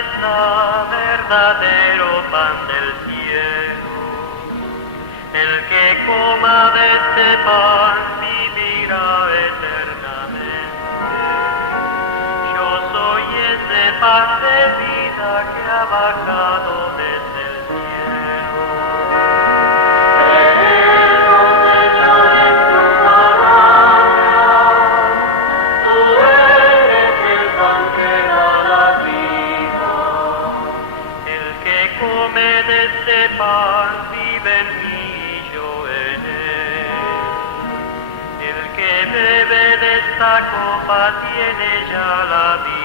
mesa, verdadero pan del cielo. El que coma de este pan vivirá eternamente. Yo soy ese pan de vida que ha bajado desde el cielo. Creemos, Señor, en tu palabra. Tú eres el pan que da la vida. El que come de este pan vive en mí y yo en él. El que bebe de esta copa tiene ya la vida.